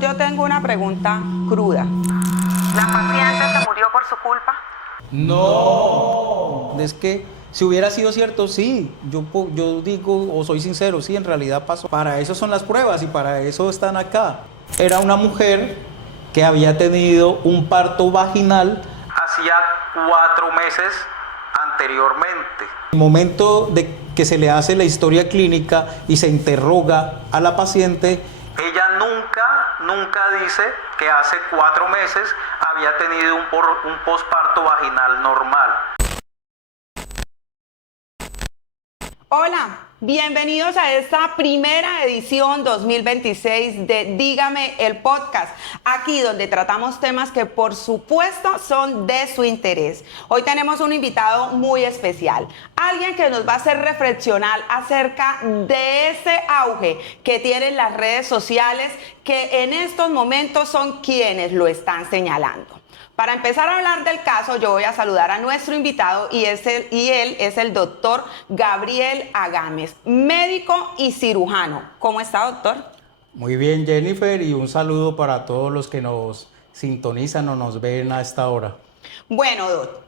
Yo tengo una pregunta cruda. ¿La paciente se murió por su culpa? No, es que si hubiera sido cierto, sí, yo digo o soy sincero, sí, en realidad pasó. Para eso son las pruebas y para eso están acá. Era una mujer que había tenido un parto vaginal hacía 4 meses anteriormente. En el momento de que se le hace la historia clínica y se interroga a la paciente, ella nunca dice que hace 4 meses había tenido un posparto vaginal normal. Hola, bienvenidos a esta primera edición 2026 de Dígame el Podcast, aquí donde tratamos temas que por supuesto son de su interés. Hoy tenemos un invitado muy especial, alguien que nos va a hacer reflexionar acerca de ese auge que tienen las redes sociales, que en estos momentos son quienes lo están señalando. Para empezar a hablar del caso, yo voy a saludar a nuestro invitado y él es el doctor Gabriel Agames, médico y cirujano. ¿Cómo está, doctor? Muy bien, Jennifer, y un saludo para todos los que nos sintonizan o nos ven a esta hora. Bueno, doctor,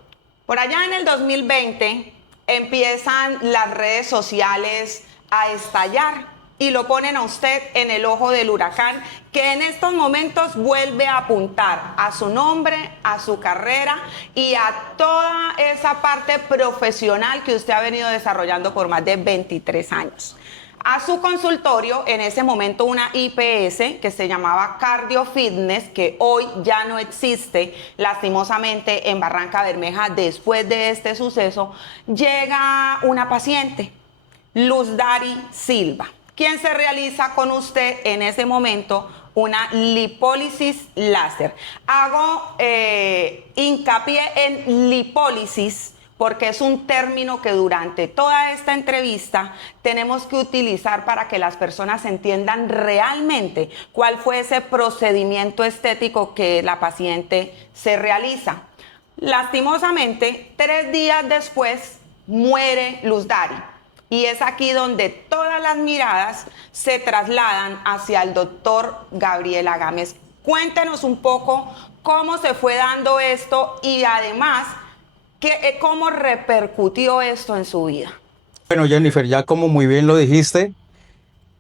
por allá en el 2020 empiezan las redes sociales a estallar y lo ponen a usted en el ojo del huracán, que en estos momentos vuelve a apuntar a su nombre, a su carrera y a toda esa parte profesional que usted ha venido desarrollando por más de 23 años. A su consultorio, en ese momento una IPS que se llamaba Cardio Fitness, que hoy ya no existe lastimosamente en Barranca Bermeja después de este suceso, llega una paciente, Luzdari Silva, quien se realiza con usted en ese momento una lipólisis láser. Hago hincapié en lipólisis porque es un término que durante toda esta entrevista tenemos que utilizar para que las personas entiendan realmente cuál fue ese procedimiento estético que la paciente se realiza. Lastimosamente, 3 días después muere Luzdari. Y es aquí donde todas las miradas se trasladan hacia el doctor Gabriel Agames. Cuéntenos un poco cómo se fue dando esto y además cómo repercutió esto en su vida. Bueno, Jennifer, ya como muy bien lo dijiste,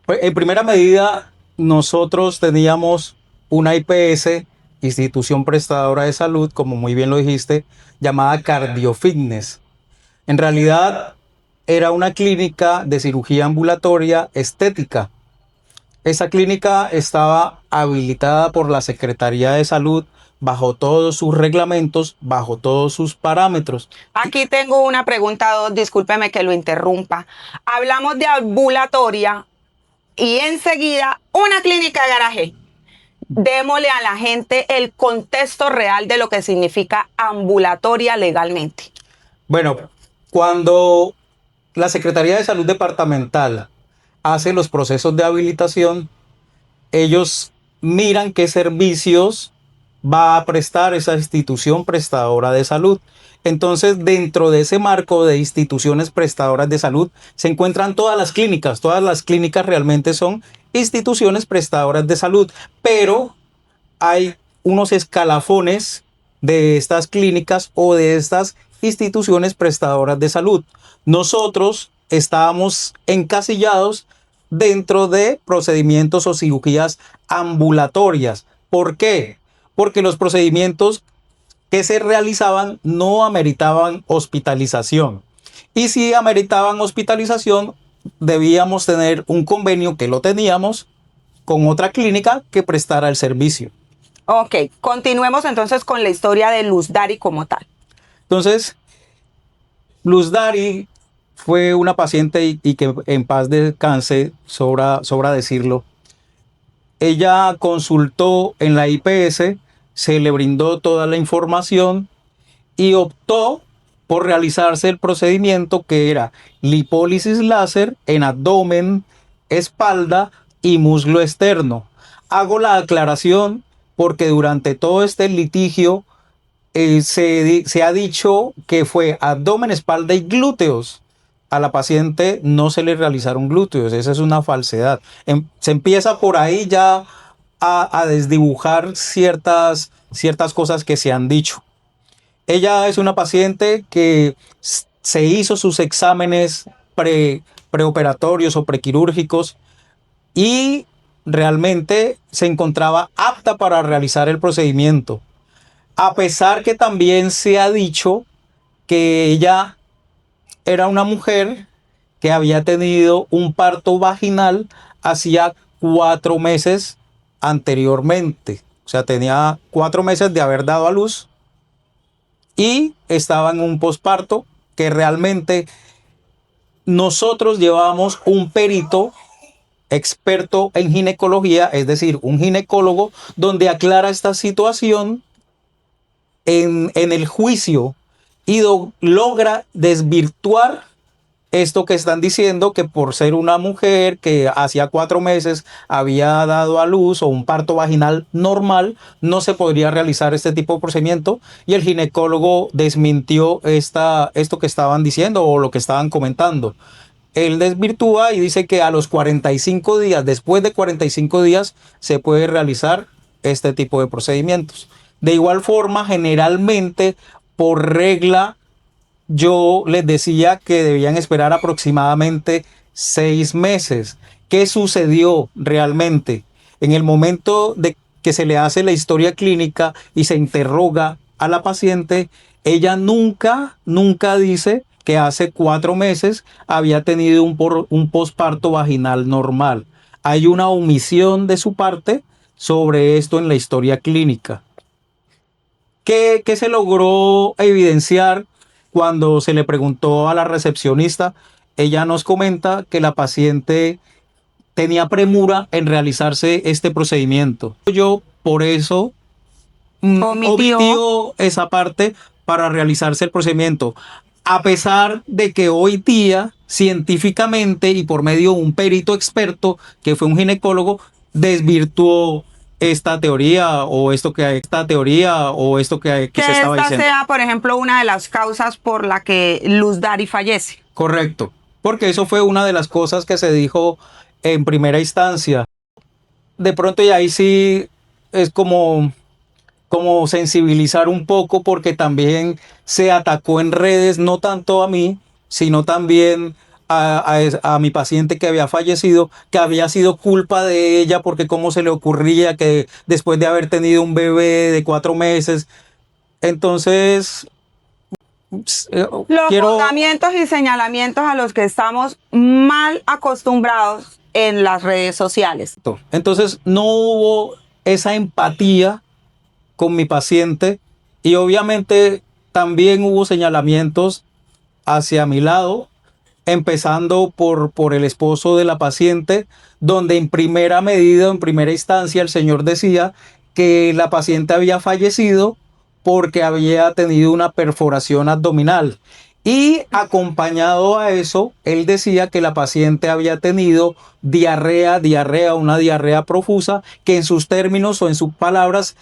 pues en primera medida nosotros teníamos una IPS, institución prestadora de salud, como muy bien lo dijiste, llamada Cardio Fitness. En realidad era una clínica de cirugía ambulatoria estética. Esa clínica estaba habilitada por la Secretaría de Salud bajo todos sus reglamentos, bajo todos sus parámetros. Aquí tengo una pregunta, discúlpeme que lo interrumpa. Hablamos de ambulatoria y enseguida una clínica de garaje. Démosle a la gente el contexto real de lo que significa ambulatoria legalmente. Bueno, cuando la Secretaría de Salud Departamental hace los procesos de habilitación, ellos miran qué servicios va a prestar esa institución prestadora de salud. Entonces, dentro de ese marco de instituciones prestadoras de salud se encuentran todas las clínicas. Todas las clínicas realmente son instituciones prestadoras de salud, pero hay unos escalafones de estas clínicas o de estas instituciones prestadoras de salud. Nosotros estábamos encasillados dentro de procedimientos o cirugías ambulatorias. ¿Por qué? Porque los procedimientos que se realizaban no ameritaban hospitalización. Y si ameritaban hospitalización, debíamos tener un convenio, que lo teníamos, con otra clínica que prestara el servicio. Ok, continuemos entonces con la historia de Luzdari como tal. Entonces, Luzdari fue una paciente y que en paz descanse, sobra decirlo. Ella consultó en la IPS, se le brindó toda la información y optó por realizarse el procedimiento que era lipólisis láser en abdomen, espalda y muslo externo. Hago la aclaración porque durante todo este litigio se ha dicho que fue abdomen, espalda y glúteos. A la paciente no se le realizaron glúteos, esa es una falsedad. Se empieza por ahí ya a desdibujar ciertas cosas que se han dicho. Ella es una paciente que se hizo sus exámenes preoperatorios o prequirúrgicos y realmente se encontraba apta para realizar el procedimiento. A pesar que también se ha dicho que ella era una mujer que había tenido un parto vaginal hacía 4 meses anteriormente. O sea, tenía 4 meses de haber dado a luz y estaba en un posparto que realmente nosotros llevamos un perito experto en ginecología, es decir, un ginecólogo, donde aclara esta situación en el juicio y logra desvirtuar esto que están diciendo, que por ser una mujer que hacía 4 meses había dado a luz o un parto vaginal normal, no se podría realizar este tipo de procedimiento, y el ginecólogo desmintió esto que estaban diciendo o lo que estaban comentando. Él desvirtúa y dice que a los 45 días, después de 45 días, se puede realizar este tipo de procedimientos. De igual forma, generalmente, por regla, yo les decía que debían esperar aproximadamente 6 meses. ¿Qué sucedió realmente? En el momento de que se le hace la historia clínica y se interroga a la paciente, ella nunca dice que hace 4 meses había tenido un posparto vaginal normal. Hay una omisión de su parte sobre esto en la historia clínica. ¿Qué se logró evidenciar cuando se le preguntó a la recepcionista? Ella nos comenta que la paciente tenía premura en realizarse este procedimiento. Yo por eso omitió esa parte para realizarse el procedimiento. A pesar de que hoy día, científicamente y por medio de un perito experto, que fue un ginecólogo, desvirtuó esta teoría o esto que se estaba diciendo. Sea, por ejemplo, una de las causas por la que Luz Dari fallece. Correcto, porque eso fue una de las cosas que se dijo en primera instancia. De pronto, y ahí sí es como sensibilizar un poco, porque también se atacó en redes, no tanto a mí, sino también a mi paciente que había fallecido, que había sido culpa de ella, porque cómo se le ocurría que después de haber tenido un bebé de 4 meses. Entonces, los juzgamientos y señalamientos a los que estamos mal acostumbrados en las redes sociales. Entonces, no hubo esa empatía con mi paciente, y obviamente también hubo señalamientos hacia mi lado, empezando por el esposo de la paciente, donde en primera instancia, el señor decía que la paciente había fallecido porque había tenido una perforación abdominal. Y acompañado a eso, él decía que la paciente había tenido una diarrea profusa, que en sus términos o en sus palabras,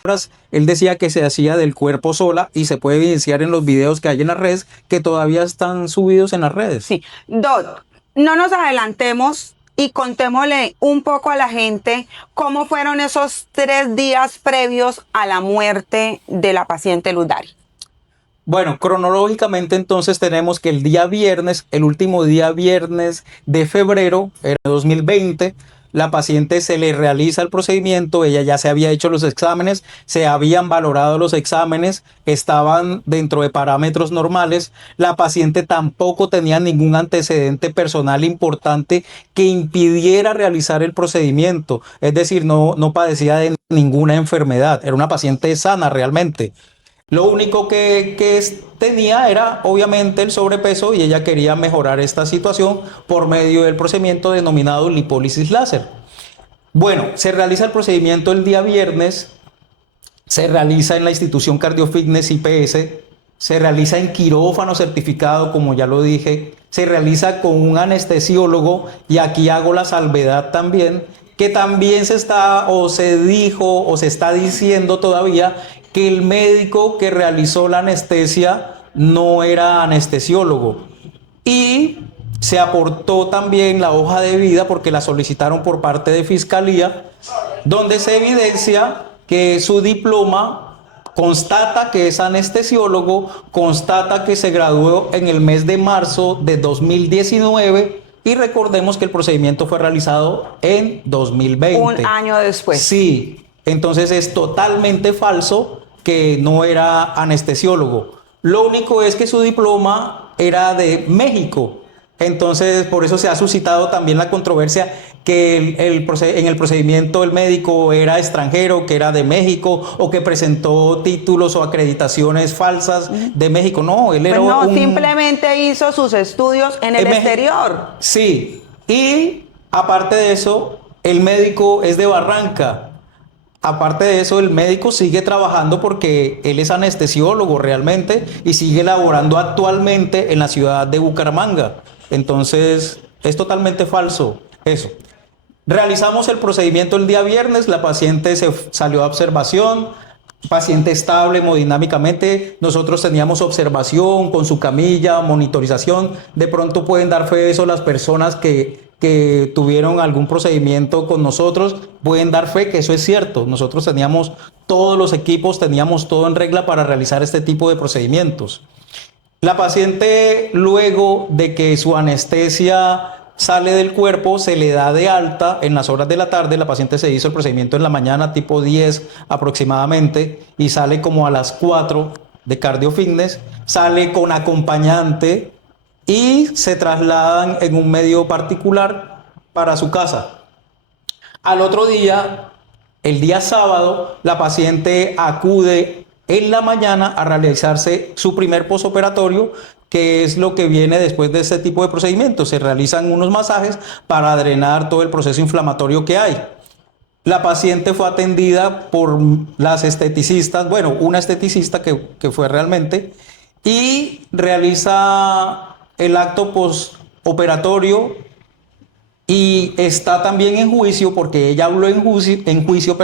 él decía que se hacía del cuerpo sola, y se puede evidenciar en los videos que hay en las redes, que todavía están subidos en las redes. Sí, Doc, no nos adelantemos y contémosle un poco a la gente cómo fueron esos 3 días previos a la muerte de la paciente Luz Dari. Bueno, cronológicamente entonces tenemos que el día viernes, el último día viernes de febrero de 2020, la paciente se le realiza el procedimiento. Ella ya se había hecho los exámenes, se habían valorado los exámenes, estaban dentro de parámetros normales. La paciente tampoco tenía ningún antecedente personal importante que impidiera realizar el procedimiento. Es decir, no padecía de ninguna enfermedad, era una paciente sana realmente. Lo único que tenía era obviamente el sobrepeso, y ella quería mejorar esta situación por medio del procedimiento denominado lipólisis láser. Bueno, se realiza el procedimiento el día viernes, se realiza en la institución CardioFitness IPS, se realiza en quirófano certificado, como ya lo dije, se realiza con un anestesiólogo, y aquí hago la salvedad también, que también se está diciendo todavía que el médico que realizó la anestesia no era anestesiólogo. Y se aportó también la hoja de vida porque la solicitaron por parte de Fiscalía, donde se evidencia que su diploma constata que es anestesiólogo, constata que se graduó en el mes de marzo de 2019 y recordemos que el procedimiento fue realizado en 2020. Un año después. Sí, entonces es totalmente falso que no era anestesiólogo. Lo único es que su diploma era de México. Entonces, por eso se ha suscitado también la controversia que en el procedimiento el médico era extranjero, que era de México, o que presentó títulos o acreditaciones falsas de México. No, él era Pues no, simplemente hizo sus estudios en el exterior. Sí, y aparte de eso, el médico es de Barranca. Aparte de eso, el médico sigue trabajando porque él es anestesiólogo realmente y sigue laborando actualmente en la ciudad de Bucaramanga. Entonces, es totalmente falso eso. Realizamos el procedimiento el día viernes, la paciente se salió a observación, paciente estable hemodinámicamente, nosotros teníamos observación con su camilla, monitorización, de pronto pueden dar fe de eso las personas que tuvieron algún procedimiento con nosotros, pueden dar fe que eso es cierto, nosotros teníamos todos los equipos, teníamos todo en regla para realizar este tipo de procedimientos. La paciente, luego de que su anestesia sale del cuerpo, se le da de alta en las horas de la tarde. La paciente se hizo el procedimiento en la mañana, tipo 10 aproximadamente, y sale como a las 4 de Cardio Fitness. Sale con acompañante y se trasladan en un medio particular para su casa. Al otro día, el día sábado, la paciente acude en la mañana a realizarse su primer posoperatorio, que es lo que viene después de este tipo de procedimientos. Se realizan unos masajes para drenar todo el proceso inflamatorio que hay. La paciente fue atendida por las esteticistas, bueno, una esteticista que fue realmente, y realiza el acto postoperatorio y está también en juicio porque ella habló en juicio,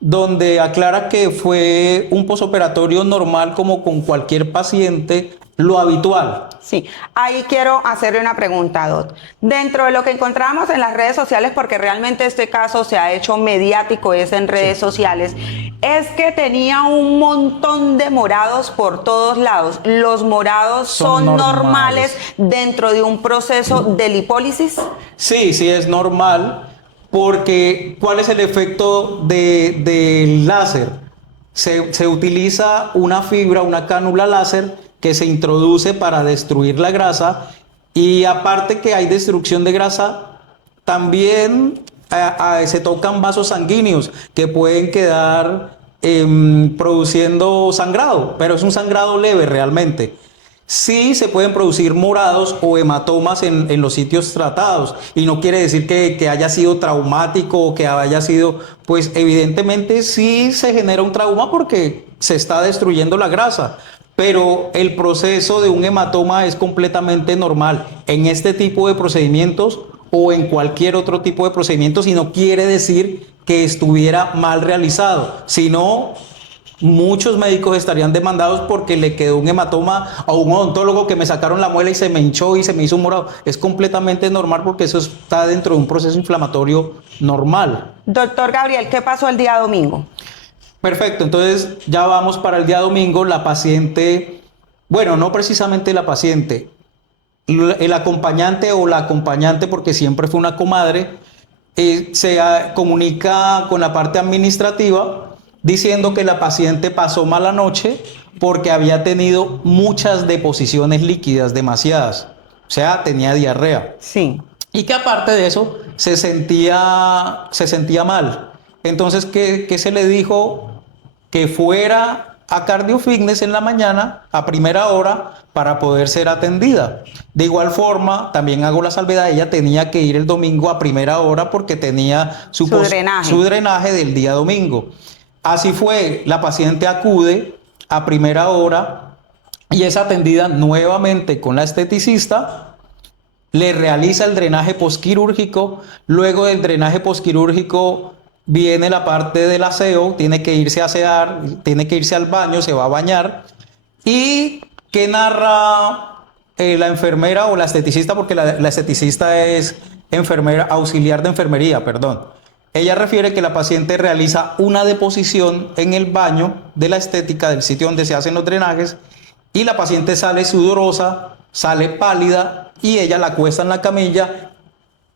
donde aclara que fue un posoperatorio normal como con cualquier paciente, lo habitual. Sí, ahí quiero hacerle una pregunta, Dot. Dentro de lo que encontramos en las redes sociales, porque realmente este caso se ha hecho mediático, es en redes sociales, es que tenía un montón de morados por todos lados. ¿Los morados son normales dentro de un proceso de lipólisis? Sí, sí es normal, porque ¿cuál es el efecto del láser? Se utiliza una fibra, una cánula láser, que se introduce para destruir la grasa, y aparte que hay destrucción de grasa, también se tocan vasos sanguíneos que pueden quedar produciendo sangrado, pero es un sangrado leve realmente. Sí se pueden producir morados o hematomas en los sitios tratados, y no quiere decir que haya sido traumático o que haya sido, pues evidentemente sí se genera un trauma porque se está destruyendo la grasa. Pero el proceso de un hematoma es completamente normal en este tipo de procedimientos o en cualquier otro tipo de procedimientos, y no quiere decir que estuviera mal realizado, sino muchos médicos estarían demandados porque le quedó un hematoma a un odontólogo que me sacaron la muela y se me hinchó y se me hizo un morado. Es completamente normal porque eso está dentro de un proceso inflamatorio normal. Doctor Gabriel, ¿qué pasó el día domingo? Perfecto, entonces ya vamos para el día domingo. La paciente, bueno, no precisamente la paciente, el acompañante o la acompañante, porque siempre fue una comadre, comunica con la parte administrativa diciendo que la paciente pasó mala noche porque había tenido muchas deposiciones líquidas, demasiadas, o sea, tenía diarrea. Sí. Y que aparte de eso se sentía mal. Entonces, ¿qué se le dijo? Que fuera a Cardio Fitness en la mañana a primera hora para poder ser atendida. De igual forma, también hago la salvedad, ella tenía que ir el domingo a primera hora porque tenía su drenaje del día domingo. Así fue, la paciente acude a primera hora y es atendida nuevamente con la esteticista. Le realiza el drenaje posquirúrgico. Luego del drenaje posquirúrgico viene la parte del aseo, tiene que irse a asear, tiene que irse al baño, se va a bañar. ¿Y qué narra la enfermera o la esteticista, porque la esteticista es enfermera, auxiliar de enfermería, perdón. Ella refiere que la paciente realiza una deposición en el baño de la estética del sitio donde se hacen los drenajes y la paciente sale sudorosa, sale pálida y ella la acuesta en la camilla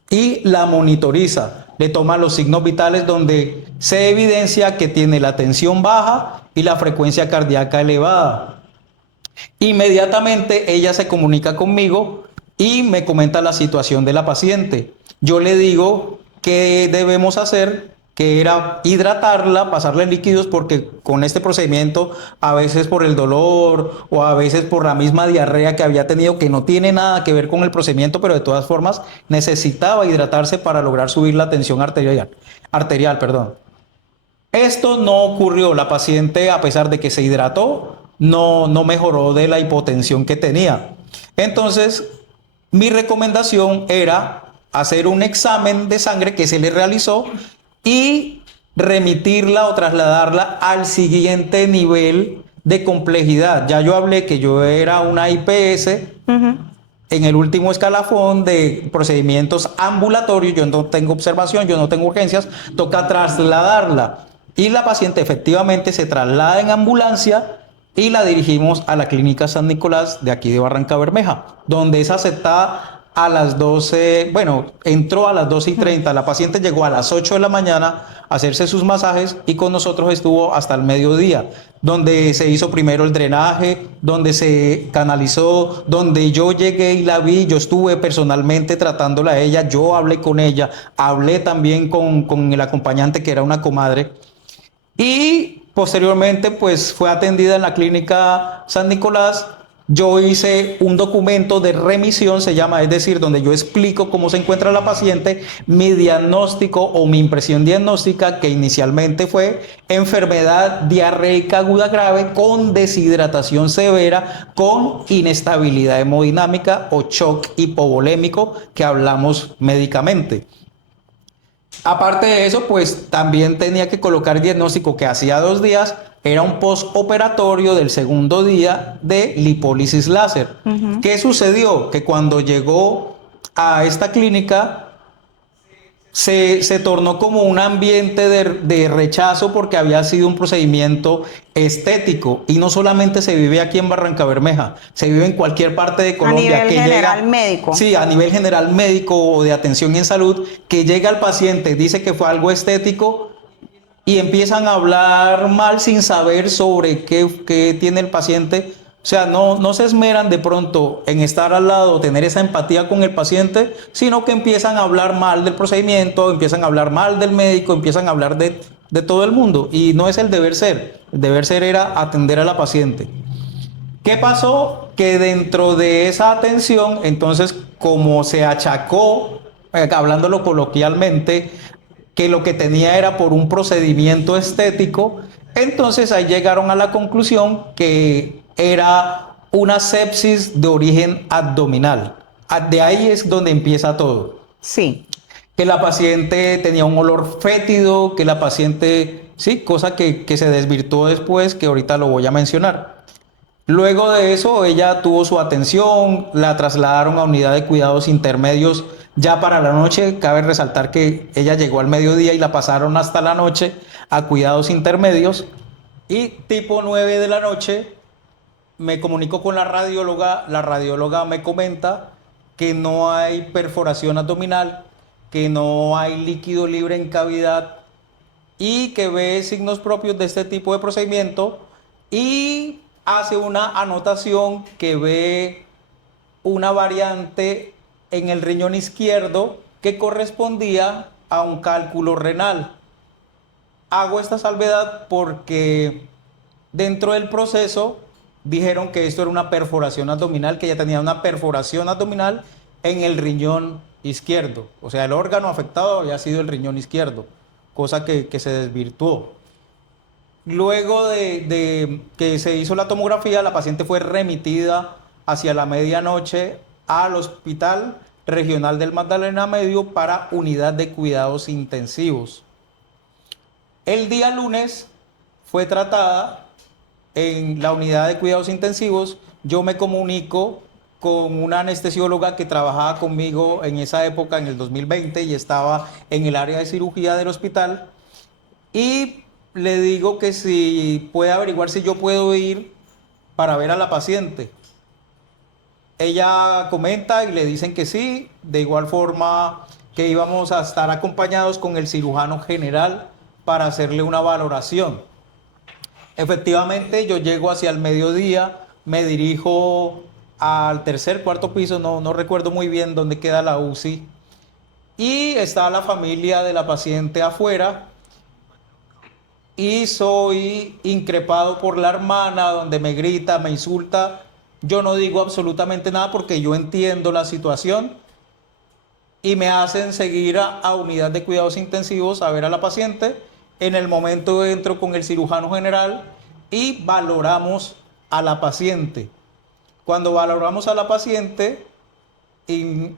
y la monitoriza. Le toma los signos vitales donde se evidencia que tiene la tensión baja y la frecuencia cardíaca elevada. Inmediatamente ella se comunica conmigo y me comenta la situación de la paciente. Yo le digo qué debemos hacer, que era hidratarla, pasarle líquidos, porque con este procedimiento, a veces por el dolor o a veces por la misma diarrea que había tenido, que no tiene nada que ver con el procedimiento, pero de todas formas necesitaba hidratarse para lograr subir la tensión arterial, perdón. Esto no ocurrió. La paciente, a pesar de que se hidrató, no mejoró de la hipotensión que tenía. Entonces, mi recomendación era hacer un examen de sangre que se le realizó y remitirla o trasladarla al siguiente nivel de complejidad. Ya yo hablé que yo era una IPS. En el último escalafón de procedimientos ambulatorios, yo no tengo observación, yo no tengo urgencias, toca trasladarla. Y la paciente efectivamente se traslada en ambulancia y la dirigimos a la Clínica San Nicolás de aquí de Barranca Bermeja, donde es aceptada a las 12, bueno, entró a las 12:30, la paciente llegó a las 8 de la mañana a hacerse sus masajes y con nosotros estuvo hasta el mediodía, donde se hizo primero el drenaje, donde se canalizó, donde yo llegué y la vi, yo estuve personalmente tratándola a ella, yo hablé con ella, hablé también con el acompañante que era una comadre y posteriormente pues fue atendida en la Clínica San Nicolás. Yo hice un documento de remisión, se llama, es decir, donde yo explico cómo se encuentra la paciente, mi diagnóstico o mi impresión diagnóstica, que inicialmente fue enfermedad diarreica aguda grave con deshidratación severa, con inestabilidad hemodinámica o shock hipovolémico, que hablamos médicamente. Aparte de eso, pues también tenía que colocar el diagnóstico que hacía 2 días, era un postoperatorio del segundo día de lipólisis láser. ¿Qué sucedió? Que cuando llegó a esta clínica se tornó como un ambiente de rechazo porque había sido un procedimiento estético y no solamente se vive aquí en Barranca Bermeja, se vive en cualquier parte de Colombia. A nivel general médico. Sí, a nivel general médico o de atención en salud, que llega el paciente, dice que fue algo estético y empiezan a hablar mal sin saber sobre qué tiene el paciente. O sea, no se esmeran de pronto en estar al lado, tener esa empatía con el paciente, sino que empiezan a hablar mal del procedimiento, empiezan a hablar mal del médico, empiezan a hablar de todo el mundo. Y no es el deber ser. El deber ser era atender a la paciente. ¿Qué pasó? Que dentro de esa atención, entonces, como se achacó, hablándolo coloquialmente, que lo que tenía era por un procedimiento estético, entonces ahí llegaron a la conclusión que era una sepsis de origen abdominal. De ahí es donde empieza todo. Sí. Que la paciente tenía un olor fétido, que la paciente, sí, cosa que se desvirtuó después, que ahorita lo voy a mencionar. Luego de eso, ella tuvo su atención, la trasladaron a unidad de cuidados intermedios ya para la noche. Cabe resaltar que ella llegó al mediodía y la pasaron hasta la noche a cuidados intermedios. Y tipo 9 de la noche me comunico con la radióloga me comenta que no hay perforación abdominal, que no hay líquido libre en cavidad y que ve signos propios de este tipo de procedimiento y hace una anotación que ve una variante en el riñón izquierdo que correspondía a un cálculo renal. Hago esta salvedad porque dentro del proceso dijeron que esto era una perforación abdominal, que ella tenía una perforación abdominal en el riñón izquierdo. O sea, el órgano afectado había sido el riñón izquierdo, cosa que se desvirtuó. Luego de que se hizo la tomografía, la paciente fue remitida hacia la medianoche al Hospital Regional del Magdalena Medio para unidad de cuidados intensivos. El día lunes fue tratada en la unidad de cuidados intensivos. Yo me comunico con una anestesióloga que trabajaba conmigo en esa época, en el 2020, y estaba en el área de cirugía del hospital. Y le digo que si puede averiguar si yo puedo ir para ver a la paciente. Ella comenta y le dicen que sí, de igual forma que íbamos a estar acompañados con el cirujano general para hacerle una valoración. Efectivamente, yo llego hacia el mediodía, me dirijo al tercer, cuarto piso, no recuerdo muy bien dónde queda la UCI, y está la familia de la paciente afuera, y soy increpado por la hermana, donde me grita, me insulta. Yo no digo absolutamente nada porque yo entiendo la situación, y me hacen seguir a unidad de cuidados intensivos a ver a la paciente. En el momento entro con el cirujano general y valoramos a la paciente. Cuando valoramos a la paciente, el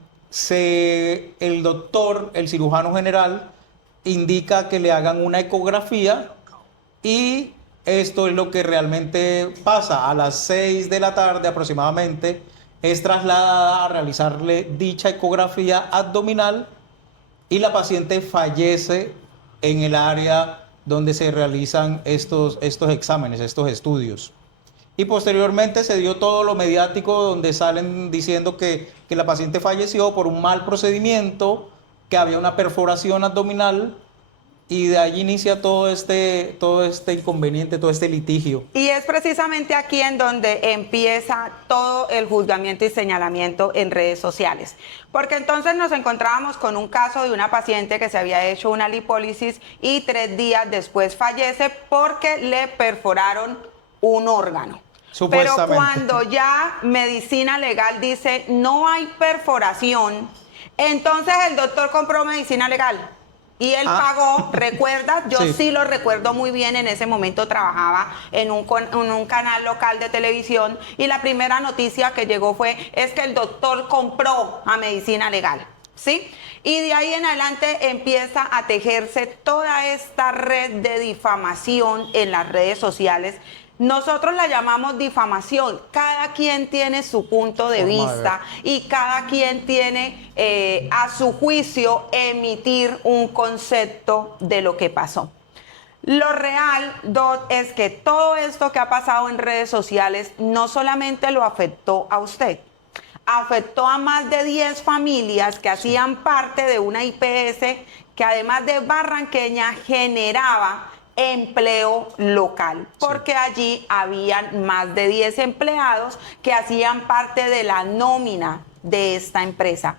doctor, el cirujano general, indica que le hagan una ecografía, y esto es lo que realmente pasa. A las 6 de la tarde aproximadamente es trasladada a realizarle dicha ecografía abdominal, y la paciente fallece en el área donde se realizan estos exámenes, estos estudios. Y posteriormente se dio todo lo mediático, donde salen diciendo que la paciente falleció por un mal procedimiento, que había una perforación abdominal, y de allí inicia todo este inconveniente, todo este litigio. Y es precisamente aquí en donde empieza todo el juzgamiento y señalamiento en redes sociales. Porque entonces nos encontrábamos con un caso de una paciente que se había hecho una lipólisis y 3 días después fallece porque le perforaron un órgano. Pero cuando ya medicina legal dice no hay perforación, entonces el doctor compró medicina legal. Y él pagó, ¿recuerdas? Yo sí lo recuerdo muy bien. En ese momento trabajaba en un canal local de televisión, y la primera noticia que llegó es que el doctor compró a medicina legal, ¿sí? Y de ahí en adelante empieza a tejerse toda esta red de difamación en las redes sociales. Nosotros la llamamos difamación. Cada quien tiene su punto de vista y cada quien tiene a su juicio emitir un concepto de lo que pasó. Lo real, Dot, es que todo esto que ha pasado en redes sociales no solamente lo afectó a usted, afectó a más de 10 familias que hacían parte de una IPS que, además de barranqueña, generaba empleo local, porque allí habían más de 10 empleados que hacían parte de la nómina de esta empresa.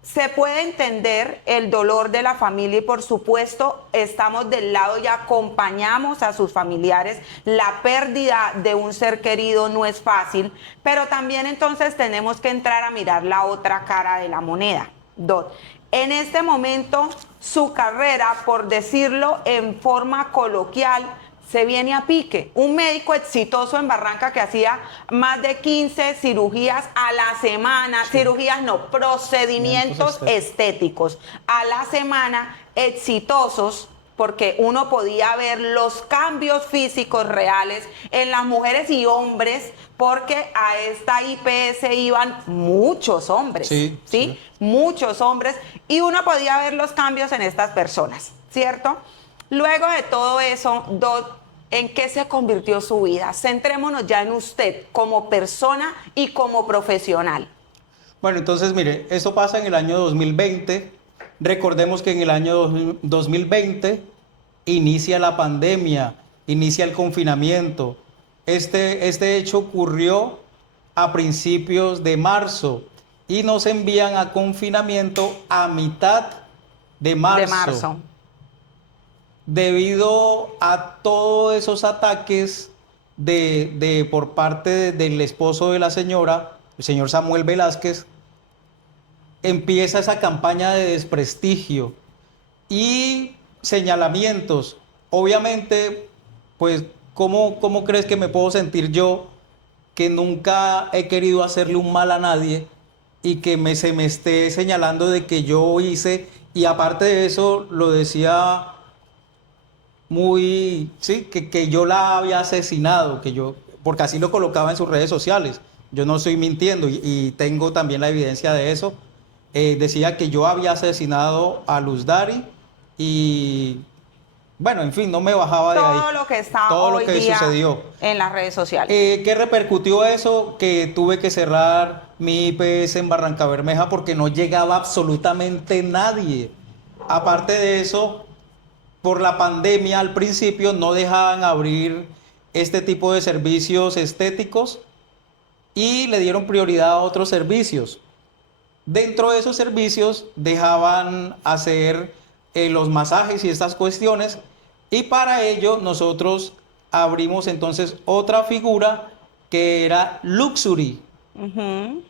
Se puede entender el dolor de la familia y, por supuesto, estamos del lado y acompañamos a sus familiares. La pérdida de un ser querido no es fácil, pero también entonces tenemos que entrar a mirar la otra cara de la moneda. Dot, en este momento su carrera, por decirlo en forma coloquial, se viene a pique. Un médico exitoso en Barranca que hacía más de 15 cirugías a la semana, cirugías no, procedimientos estéticos a la semana, exitosos, porque uno podía ver los cambios físicos reales en las mujeres y hombres, porque a esta IPS iban muchos hombres, ¿sí? Muchos hombres, y uno podía ver los cambios en estas personas, ¿cierto? Luego de todo eso, ¿en qué se convirtió su vida? Centrémonos ya en usted como persona y como profesional. Bueno, entonces mire, eso pasa en el año 2020. Recordemos que en el año 2020 inicia la pandemia, inicia el confinamiento. Este hecho ocurrió a principios de marzo y nos envían a confinamiento a mitad de marzo. Debido a todos esos ataques por parte del esposo de la señora, el señor Samuel Velázquez, empieza esa campaña de desprestigio y señalamientos. Obviamente, pues, ¿cómo crees que me puedo sentir yo, que nunca he querido hacerle un mal a nadie, y que se me esté señalando de que yo hice? Y aparte de eso, lo decía que yo la había asesinado, porque así lo colocaba en sus redes sociales, yo no estoy mintiendo y tengo también la evidencia de eso. Decía que yo había asesinado a Luz Dari y bueno, en fin, no me bajaba de ahí. Todo lo que está Todo lo hoy que día sucedió. en las redes sociales. ¿Qué repercutió eso? Que tuve que cerrar mi IPS en Barranca Bermeja porque no llegaba absolutamente nadie. Aparte de eso, por la pandemia al principio no dejaban abrir este tipo de servicios estéticos y le dieron prioridad a otros servicios. Dentro de esos servicios dejaban hacer los masajes y estas cuestiones y para ello nosotros abrimos entonces otra figura que era Luxury. Ujú.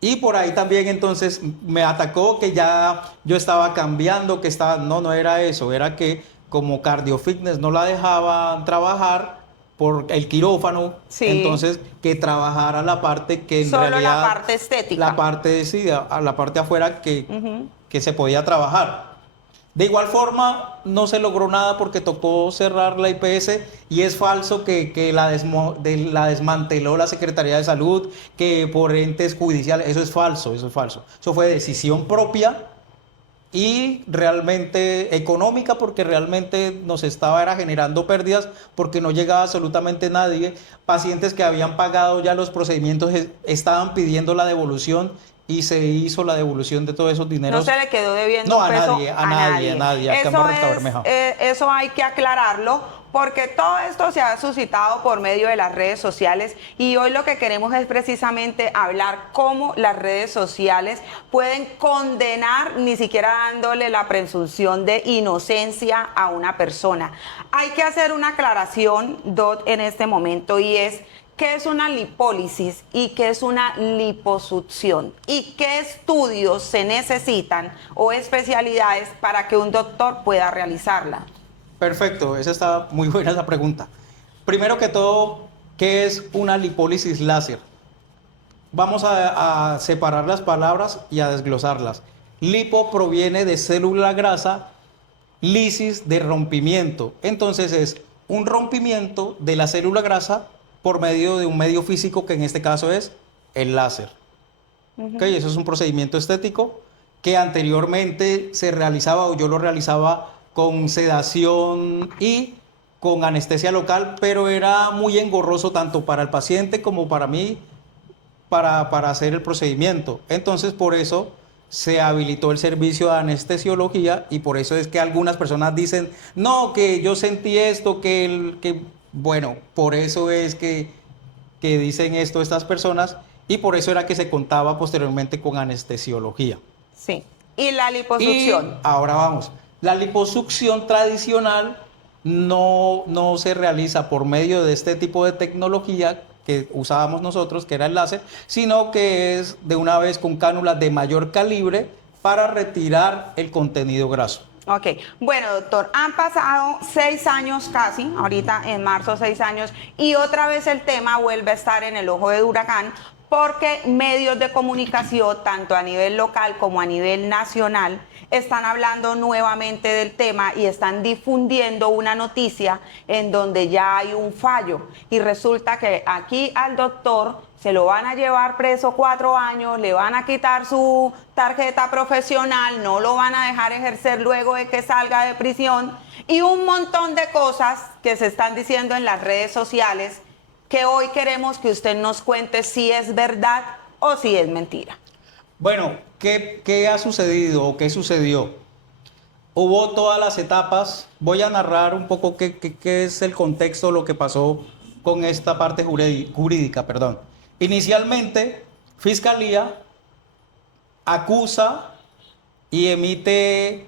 Y por ahí también entonces me atacó que ya yo estaba cambiando, que estaba, no era eso, era que como Cardio Fitness no la dejaban trabajar por el quirófano, Sí, entonces que trabajara la parte que en solo la realidad, parte la estética. parte, sí, a la parte afuera Ujú. que se podía trabajar. De igual forma, no se logró nada porque tocó cerrar la IPS y es falso que la desmanteló la Secretaría de Salud, que por entes judiciales, eso es falso, eso es falso. Eso fue decisión propia y realmente económica porque realmente nos estaba era generando pérdidas porque no llegaba absolutamente nadie. Pacientes que habían pagado ya los procedimientos estaban pidiendo la devolución y se hizo la devolución de todos esos No se dineros. le quedó debiendo No, un peso a a nadie. nadie, acá en Eso Barranca es, Bermeja. eso hay que aclararlo porque todo esto se ha suscitado por medio de las redes sociales y hoy lo que queremos es precisamente hablar cómo las redes sociales pueden condenar ni siquiera dándole la presunción de inocencia a una persona. Hay que hacer una aclaración, Dot, en este momento y es ¿qué es una lipólisis y qué es una liposucción? ¿Y qué estudios se necesitan o especialidades para que un doctor pueda realizarla? Perfecto, esa está muy buena esa pregunta. Primero que todo, ¿qué es una lipólisis láser? Vamos a separar las palabras y a desglosarlas. Lipo proviene de célula grasa, lisis de rompimiento. Entonces es un rompimiento de la célula grasa por medio de un medio físico que en este caso es el láser. ¿Ok? Eso es un procedimiento estético que anteriormente se realizaba o yo lo realizaba con sedación y con anestesia local, pero era muy engorroso tanto para el paciente como para mí para hacer el procedimiento. Entonces, por eso se habilitó el servicio de anestesiología y por eso es que algunas personas dicen, no, que yo sentí esto, bueno, por eso es que dicen esto estas personas y por eso era que se contaba posteriormente con anestesiología. Sí. ¿Y la Y liposucción? ahora vamos, la liposucción tradicional no se realiza por medio de este tipo de tecnología que usábamos nosotros, que era el láser, sino que es de una vez con cánulas de mayor calibre para retirar el contenido graso. Ok, bueno doctor, han pasado 6 años casi, ahorita en marzo 6 años, y otra vez el tema vuelve a estar en el ojo de huracán porque medios de comunicación, tanto a nivel local como a nivel nacional, están hablando nuevamente del tema y están difundiendo una noticia en donde ya hay un fallo. Y resulta que aquí al doctor se lo van a llevar preso 4 años, le van a quitar su tarjeta profesional, no lo van a dejar ejercer luego de que salga de prisión y un montón de cosas que se están diciendo en las redes sociales que hoy queremos que usted nos cuente si es verdad o si es mentira. Bueno, ¿qué ha sucedido o qué sucedió? Hubo todas las etapas. Voy a narrar un poco qué es el contexto, lo que pasó con esta parte jurídica, perdón. Inicialmente, Fiscalía acusa y emite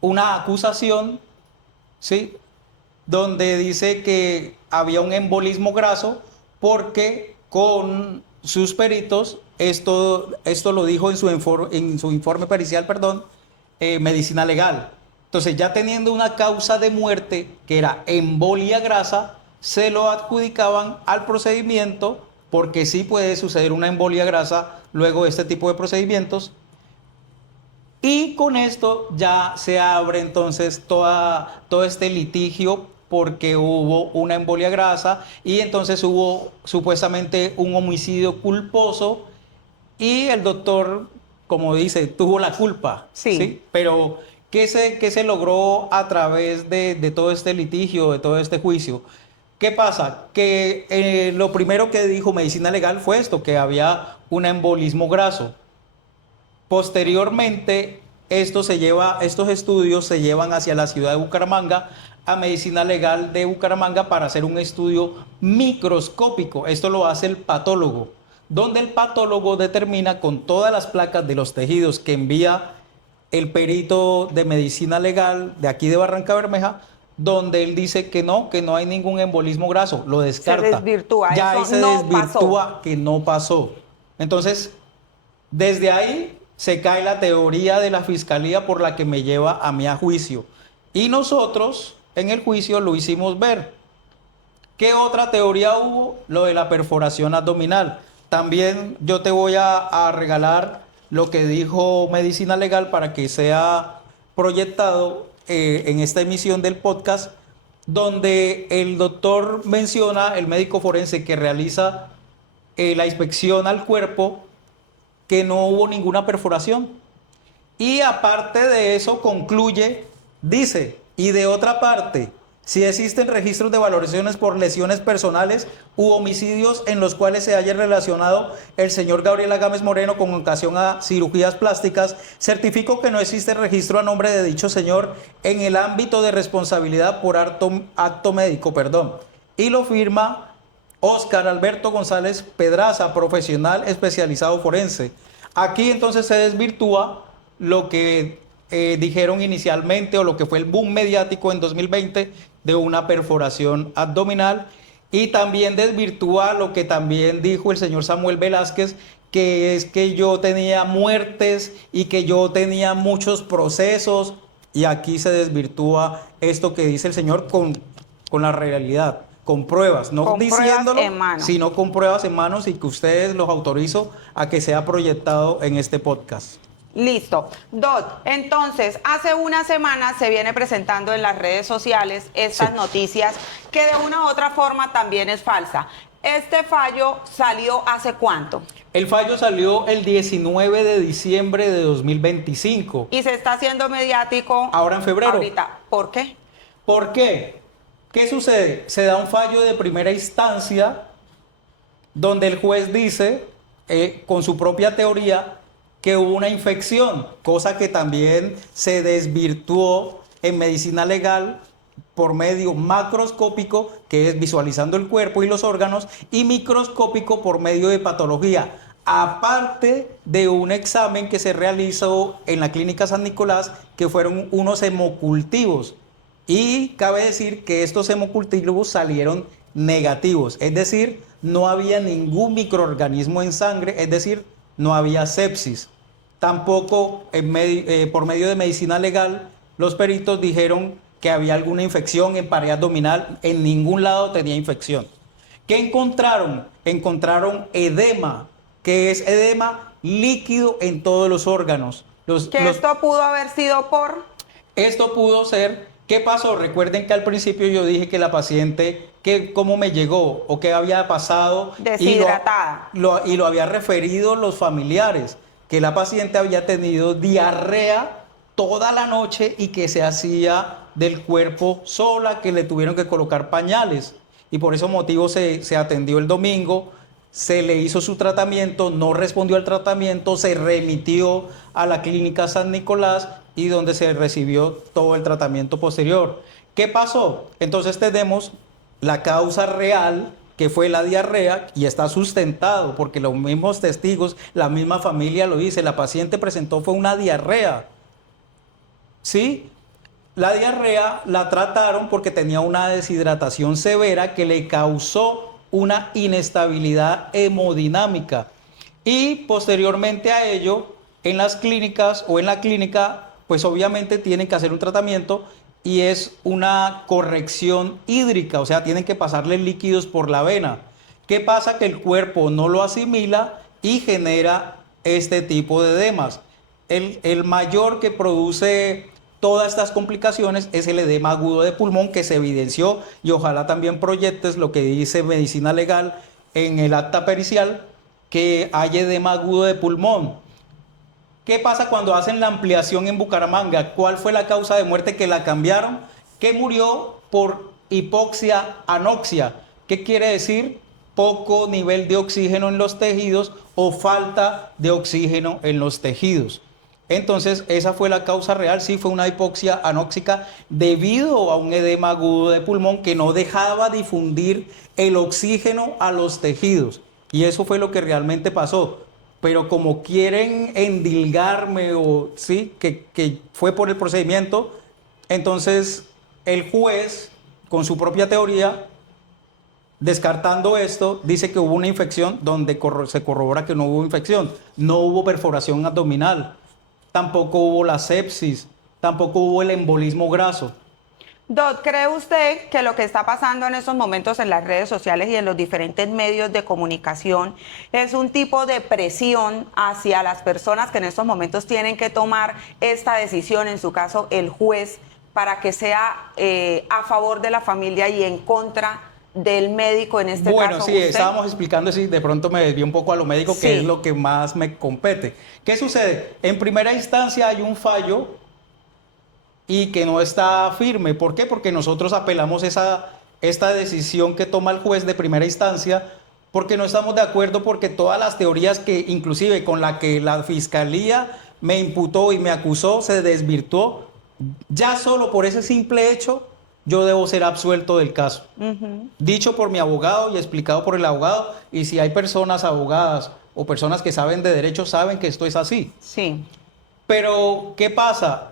una acusación, ¿sí? Donde dice que había un embolismo graso porque con sus peritos, esto lo dijo en su informe pericial, perdón, medicina legal. Entonces, ya teniendo una causa de muerte que era embolia grasa, se lo adjudicaban al procedimiento porque sí puede suceder una embolia grasa luego de este tipo de procedimientos. Y con esto ya se abre entonces todo este litigio porque hubo una embolia grasa y entonces hubo supuestamente un homicidio culposo y el doctor, como dice, tuvo la culpa, Sí. ¿sí? Pero qué se logró a través de todo este litigio, de todo este juicio? ¿Qué pasa? Que lo primero que dijo medicina legal fue esto, que había un embolismo graso. Posteriormente, estos estudios se llevan hacia la ciudad de Bucaramanga, a medicina legal de Bucaramanga para hacer un estudio microscópico. Esto lo hace el patólogo, donde el patólogo determina con todas las placas de los tejidos que envía el perito de medicina legal de aquí de Barranca Bermeja, donde él dice que no hay ningún embolismo graso, lo descarta. Se desvirtúa, Ya ahí eso se no desvirtúa que no pasó. Entonces, desde ahí se cae la teoría de la fiscalía por la que me lleva a mí a juicio. Y nosotros en el juicio lo hicimos ver. ¿Qué otra teoría hubo? Lo de la perforación abdominal. También yo te voy a regalar lo que dijo Medicina Legal para que sea proyectado en esta emisión del podcast, donde el doctor menciona, el médico forense que realiza la inspección al cuerpo, que no hubo ninguna perforación. Y aparte de eso concluye, dice, y de otra parte, si existen registros de valoraciones por lesiones personales u homicidios en los cuales se haya relacionado el señor Gabriel Agames Moreno con ocasión a cirugías plásticas, certifico que no existe registro a nombre de dicho señor en el ámbito de responsabilidad por acto médico, y lo firma Óscar Alberto González Pedraza, profesional especializado forense. Aquí entonces se desvirtúa lo que dijeron inicialmente o lo que fue el boom mediático en 2020 de una perforación abdominal, y también desvirtúa lo que también dijo el señor Samuel Velázquez, que es que yo tenía muertes y que yo tenía muchos procesos, y aquí se desvirtúa esto que dice el señor con la realidad, con pruebas, no con diciéndolo, pruebas en mano. sino con pruebas en manos, y que ustedes los autorizo a que sea proyectado en este podcast. Listo. Dot, entonces, hace una semana se viene presentando en las redes sociales estas noticias que de una u otra forma también es falsa. ¿Este fallo salió hace cuánto? El fallo salió el 19 de diciembre de 2025. Y se está haciendo mediático Ahora en febrero. ahorita. ¿Por qué? ¿Por qué? ¿Qué sucede? Se da un fallo de primera instancia donde el juez dice, con su propia teoría, que hubo una infección, cosa que también se desvirtuó en medicina legal por medio macroscópico, que es visualizando el cuerpo y los órganos, y microscópico por medio de patología, aparte de un examen que se realizó en la clínica San Nicolás, que fueron unos hemocultivos. Y cabe decir que estos hemocultivos salieron negativos, es decir, no había ningún microorganismo en sangre, es decir, no había sepsis. Tampoco por medio de medicina legal, los peritos dijeron que había alguna infección en pared abdominal, en ningún lado tenía infección. ¿Qué encontraron? Encontraron edema, que es edema líquido en todos los órganos. Esto pudo haber sido por... Esto pudo ser, ¿qué pasó? Recuerden que al principio yo dije que la paciente, que cómo me llegó o qué había pasado. Deshidratada. Y lo había referido los familiares, que la paciente había tenido diarrea toda la noche y que se hacía del cuerpo sola, que le tuvieron que colocar pañales. Y por ese motivo se atendió el domingo, se le hizo su tratamiento, no respondió al tratamiento, se remitió a la clínica San Nicolás y donde se recibió todo el tratamiento posterior. ¿Qué pasó? Entonces tenemos la causa real, que fue la diarrea, y está sustentado porque los mismos testigos, la misma familia lo dice, la paciente presentó fue una diarrea. ¿Sí? La diarrea la trataron porque tenía una deshidratación severa que le causó una inestabilidad hemodinámica. Y posteriormente a ello, en las clínicas o en la clínica, pues obviamente tienen que hacer un tratamiento y es una corrección hídrica, o sea, tienen que pasarle líquidos por la vena. ¿Qué pasa? Que el cuerpo no lo asimila y genera este tipo de edemas. El mayor que produce todas estas complicaciones es el edema agudo de pulmón que se evidenció, y ojalá también proyectes lo que dice medicina legal en el acta pericial, que hay edema agudo de pulmón. ¿Qué pasa cuando hacen la ampliación en Bucaramanga? ¿Cuál fue la causa de muerte que la cambiaron? Que murió por hipoxia anoxia. ¿Qué quiere decir? Poco nivel de oxígeno en los tejidos o falta de oxígeno en los tejidos. Entonces, esa fue la causa real, sí, fue una hipoxia anóxica debido a un edema agudo de pulmón que no dejaba difundir el oxígeno a los tejidos. Y eso fue lo que realmente pasó. Pero como quieren endilgarme o sí, que fue por el procedimiento, entonces el juez, con su propia teoría, descartando esto, dice que hubo una infección donde se corrobora que no hubo infección, no hubo perforación abdominal, tampoco hubo la sepsis, tampoco hubo el embolismo graso. Doc, ¿cree usted que lo que está pasando en estos momentos en las redes sociales y en los diferentes medios de comunicación es un tipo de presión hacia las personas que en estos momentos tienen que tomar esta decisión, en su caso el juez, para que sea a favor de la familia y en contra del médico en este caso? Bueno, sí, estábamos explicando, si de pronto me desvié un poco a lo médico, Sí. que es lo que más me compete. ¿Qué sucede? En primera instancia hay un fallo y que no está firme. ¿Por qué? Porque nosotros apelamos esta decisión que toma el juez de primera instancia, porque no estamos de acuerdo, porque todas las teorías que inclusive con la que la fiscalía me imputó y me acusó se desvirtuó. Ya solo por ese simple hecho yo debo ser absuelto del caso. Dicho por mi abogado y explicado por el abogado, y si hay personas abogadas o personas que saben de derecho, saben que esto es así. Sí. Pero, ¿qué pasa?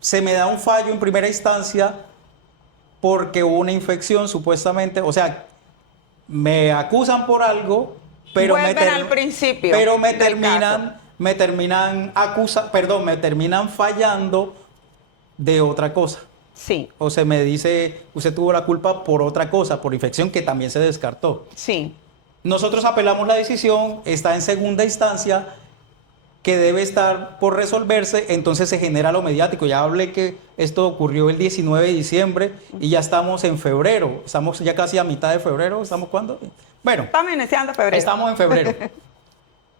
Se me da un fallo en primera instancia porque hubo una infección supuestamente, o sea, me acusan por algo, pero Vuelven al principio pero del caso. me terminan fallando de otra cosa. Sí, O se me dice, usted tuvo la culpa por otra cosa, por infección, que también se descartó. sí. Nosotros apelamos la decisión, está en segunda instancia, que debe estar por resolverse, entonces se genera lo mediático. Ya hablé que esto ocurrió el 19 de diciembre y ya estamos en febrero, estamos ya casi a mitad de febrero, ¿estamos cuándo? Bueno, Estamos iniciando febrero. estamos en febrero.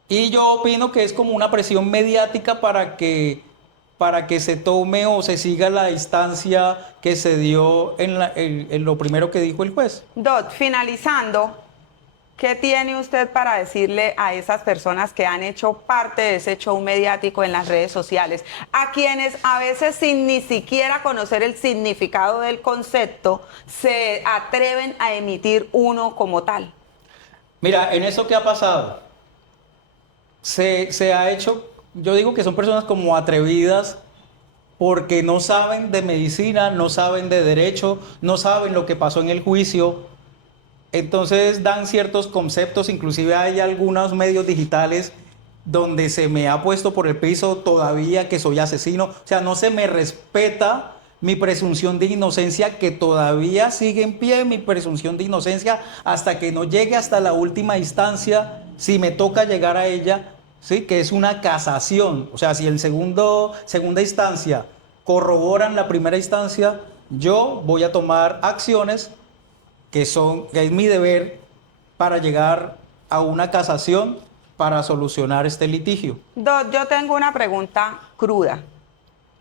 Y yo opino que es como una presión mediática para que se tome o se siga la instancia que se dio en lo primero que dijo el juez. Dot, finalizando, ¿qué tiene usted para decirle a esas personas que han hecho parte de ese show mediático en las redes sociales, a quienes a veces sin ni siquiera conocer el significado del concepto se atreven a emitir uno como tal? Mira, en eso que ha pasado, se ha hecho, yo digo que son personas como atrevidas porque no saben de medicina, no saben de derecho, no saben lo que pasó en el juicio. Entonces dan ciertos conceptos, inclusive hay algunos medios digitales donde se me ha puesto por el piso todavía que soy asesino. O sea, no se me respeta mi presunción de inocencia, que todavía sigue en pie mi presunción de inocencia hasta que no llegue hasta la última instancia, si me toca llegar a ella, ¿sí? Que es una casación. O sea, si en segunda instancia corroboran la primera instancia, yo voy a tomar acciones que es mi deber para llegar a una casación para solucionar este litigio. Dot, yo tengo una pregunta cruda.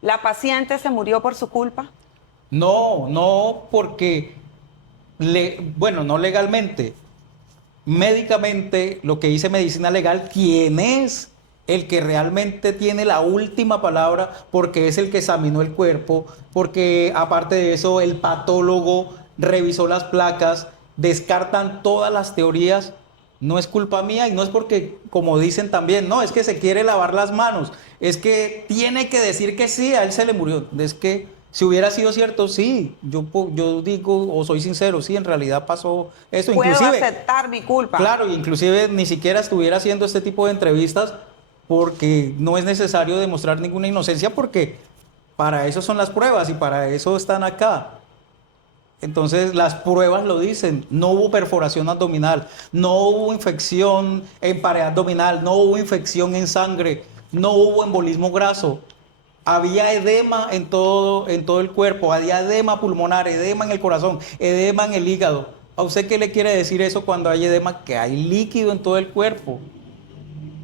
¿La paciente se murió por su culpa? No, porque, bueno, no legalmente, médicamente, lo que dice medicina legal, ¿quién es el que realmente tiene la última palabra? Porque es el que examinó el cuerpo, porque aparte de eso, el patólogo revisó las placas, descartan todas las teorías. No es culpa mía y no es porque, como dicen también, no, es que se quiere lavar las manos, es que tiene que decir que sí, a él se le murió. Es que si hubiera sido cierto, sí, yo digo o soy sincero, sí, en realidad pasó eso. Puedo Inclusive, aceptar mi culpa. claro, inclusive ni siquiera estuviera haciendo este tipo de entrevistas porque no es necesario demostrar ninguna inocencia, porque para eso son las pruebas y para eso están acá. Entonces las pruebas lo dicen, no hubo perforación abdominal, no hubo infección en pared abdominal, no hubo infección en sangre, no hubo embolismo graso. había edema en todo el cuerpo, había edema pulmonar, edema en el corazón, edema en el hígado. ¿A usted qué le quiere decir eso cuando hay edema? Que hay líquido en todo el cuerpo.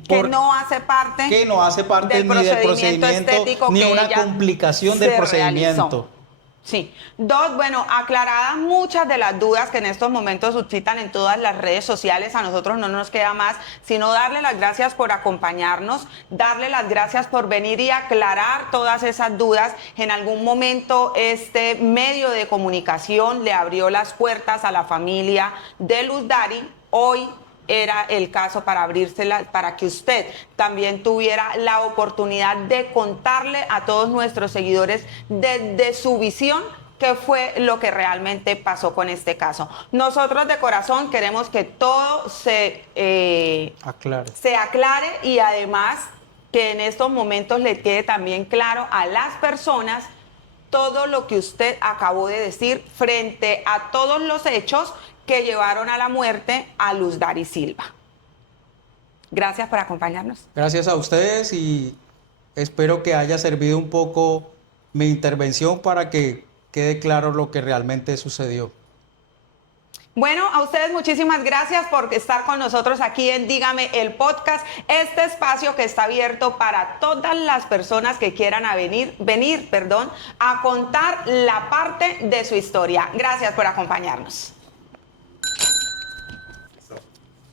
Que no hace parte Que no hace parte del ni del procedimiento procedimiento, estético ni que una ella complicación del se procedimiento. realizó. Sí. Dos, bueno, aclaradas muchas de las dudas que en estos momentos suscitan en todas las redes sociales, a nosotros no nos queda más sino darle las gracias por acompañarnos, darle las gracias por venir y aclarar todas esas dudas. En algún momento este medio de comunicación le abrió las puertas a la familia de Luz Dari. Hoy era el caso para abrírsela, para que usted también tuviera la oportunidad de contarle a todos nuestros seguidores desde su visión qué fue lo que realmente pasó con este caso. Nosotros de corazón queremos que todo se aclare y además que en estos momentos le quede también claro a las personas todo lo que usted acabó de decir frente a todos los hechos que llevaron a la muerte a Luz Dari Silva. Gracias por acompañarnos. Gracias a ustedes y espero que haya servido un poco mi intervención para que quede claro lo que realmente sucedió. Bueno, a ustedes muchísimas gracias por estar con nosotros aquí en Dígame el Podcast, este espacio que está abierto para todas las personas que quieran venir a contar la parte de su historia. Gracias por acompañarnos.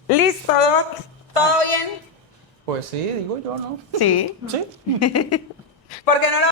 Listo, Doc. ¿Todo bien? Pues sí, digo yo, ¿no? Sí. Sí. ¿Por qué no lo